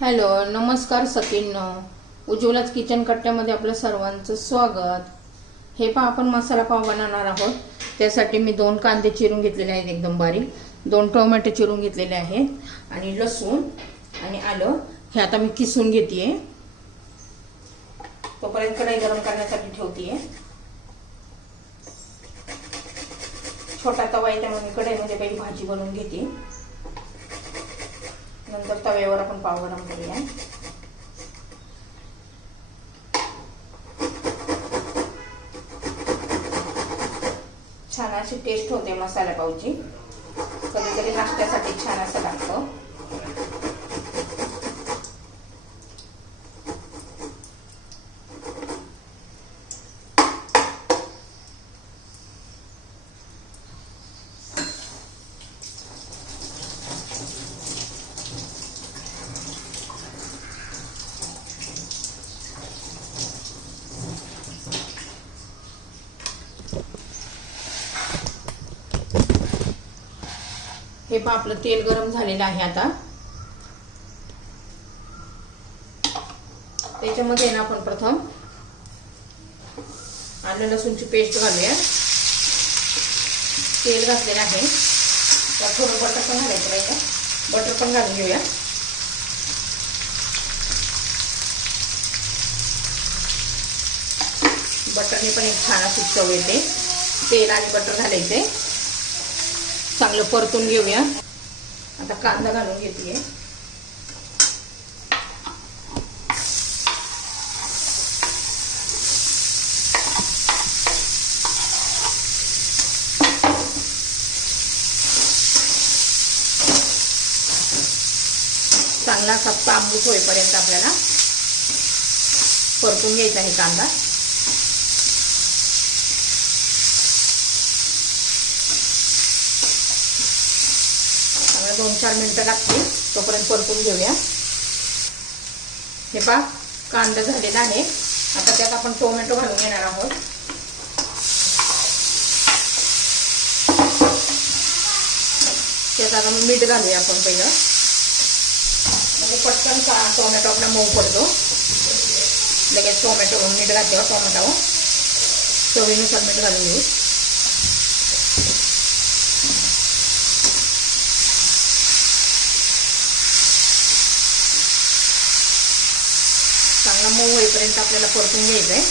Hello नमस्कार सकींनो उज्ज्वलाच kitchen कट्ट्यामध्ये आपलं सर्वांचं स्वागत. हे पहा आपण मसाला पाव बनवणार आहोत. त्यासाठी मी दोन कांदे चिरून घेतलेले आहेत एकदम बारीक. दोन टोमॅटो चिरून घेतलेले आहेत. आणि लसूण आणि आलं. हे आता मी किसून घेते तोपर्यंत कढई गरम करण्यासाठी ठेवते छोटा तवा आहे त्यामुळे कढईमध्ये काही भाजी बनवून घेते. नंतर तव्यावर आपण पाव गरम करूया. छान अशी टेस्ट होते मसाला पावची कधीतरी नाश्त्यासाठी छान असं लागतं. हे पहा आपलं तेल गरम झालेलं आहे आता. त्याच्यामध्ये ना आपण प्रथम आलं लसूणची पेस्ट घालूया. तेल घातलेलं आहे. त्यात थोडं बटर पण घालायचं नाही का? बटर पण घालून घेऊया. बटरने पण एक छान अशी चव येते. तेल आणि बटर घालायचे चांगलं परतून घेऊया. आता कांदा घालून घेते चांगला असा तांबूस होईपर्यंत आपल्याला परतून घ्यायचा आहे कांदा. दोन चार मिनटं लागतील तोपर्यंत परतून घेऊया. हे पा कांदा झालेला आहे. आता त्यात आपण टोमॅटो घालून घेणार आहोत. त्यात आता मीठ घालूया आपण पहिलं. म्हणजे पटकन का टोमॅटो आपला मऊ पडतो. लगेच टोमॅटो मीठ घातल्यावर टोमॅटो. चवीनुसार मीठ घालून घेऊ. चांगला मऊ होईपर्यंत आपल्याला परतून घ्यायचं आहे.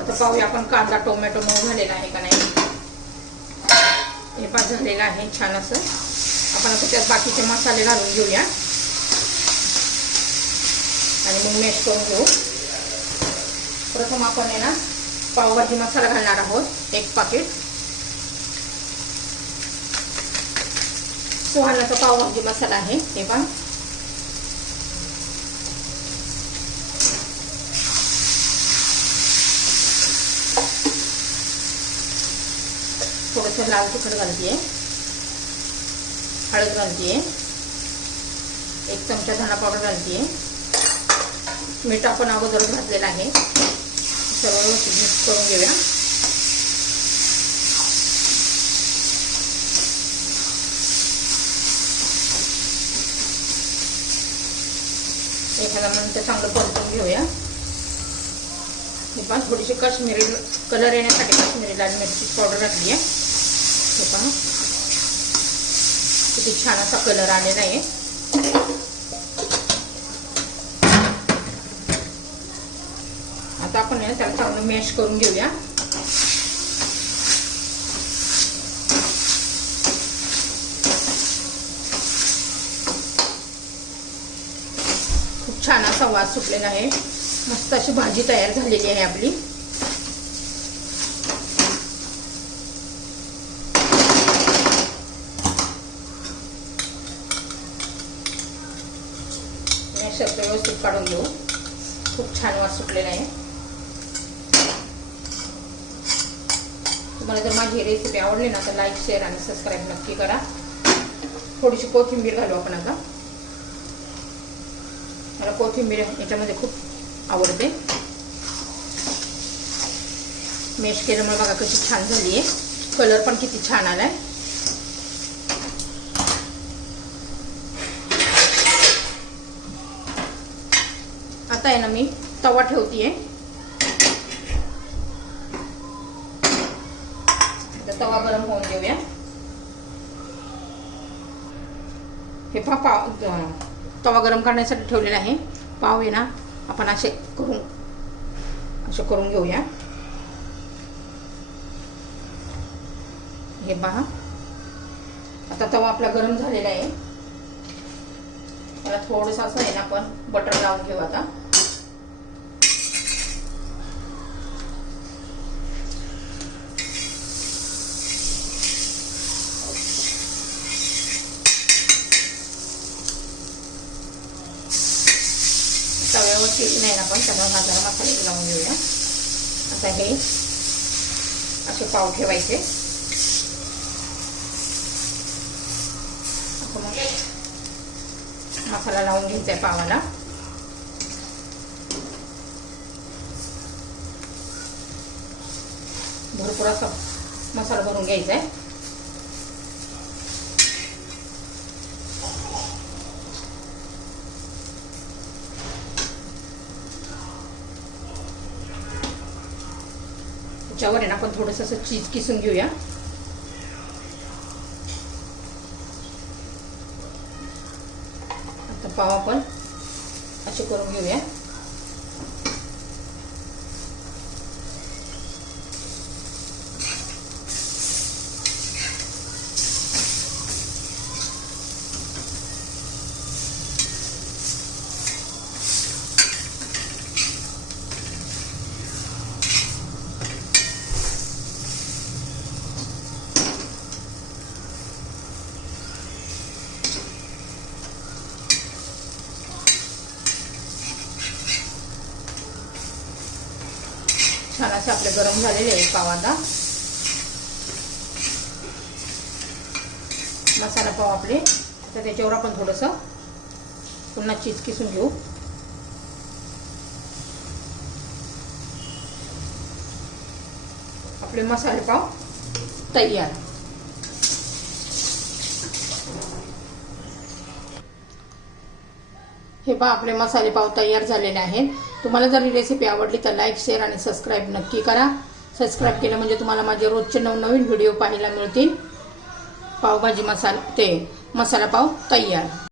आता पाहूया आपण कांदा टोमॅटो मऊ झालेला आहे का नाही. हे पाच झालेलं आहे छान असं. आपण आता त्यात बाकीचे मसाले घालून घेऊया. आणि मग मॅश करून घेऊ. प्रथम आपण आहे ना पावभाजी मसाला घालणार आहोत एक पाकिट सुहानाचा पावभाजी मसाला आहे हे पण थोडस लाल तिखट घालतीये हळद घालतीये एक चमचा धना पावडर घालतीये मीठ आपण अगोदरच घातलेलं आहे सर्व मिक्स करून घेऊया एखादा चांगलं परतून घेऊया. हे पण थोडीशी काश्मीरी कलर येण्यासाठी काश्मीरी लाल मिरची पावडर घातली आहे हे पण किती छान असा कलर आलेला आहे. आता आपण त्याला चांगलं मॅश करून घेऊया खूप छान असा वास सुटलेला आहे. मस्त अशी भाजी तयार झालेली आहे आपली. शब्द व्यवस्थित काढून घेऊ. खूप छान वास सुटलेला आहे. तुम्हाला जर माझी रेसिपी आवडली ना तर लाईक शेअर आणि सबस्क्राईब नक्की करा. थोडीशी कोथिंबीर घालू आपण आता. मला कोथिंबीर याच्यामध्ये खूप आवडते. मॅश केल्यामुळे बघा कशी छान झाली आहे. कलर पण किती छान आलाय. आता आहे ना मी तवा ठेवतीये. तवा गरम होऊन देऊया. हे पहा पाव तवा गरम करण्यासाठी ठेवलेला आहे. पाव आहे ना आपण असे करून असे करून घेऊया. हे पहा. आता तवा आपला गरम झालेला आहे. त्याला थोडंसं असं आहे ना आपण बटर लावून घेऊ आता. तव्यावर केली नाही ना आपण त्यामुळे हा जरा मसाले लावून घेऊया आता हे असे पाव ठेवायचे असं मग मसाला लावून घ्यायचा आहे पावाला भरपूर असा मसाला भरून घ्यायचा आहे त्याच्यावर आहे ना आपण थोडंसं असं चीज किसून घेऊया. आता पाव आपण असे करून घेऊया. छान असे आपले गरम झालेले आहेत पाव मसाला पाव आपले. तर त्याच्यावर आपण थोडंसं पुन्हा चीज किसून घेऊ. आपले मसाले पाव तयार. हे पहा आपले मसाले पाव तयार झालेले आहेत. तुम्हाला जर ही रेसिपी आवडली तर लाईक शेअर आणि सबस्क्राईब नक्की करा. सबस्क्राईब केलं म्हणजे तुम्हाला माझे रोजचे नवनवीन व्हिडिओ पाहायला मिळतील. पावभाजी मसाला ते मसाला पाव तयार.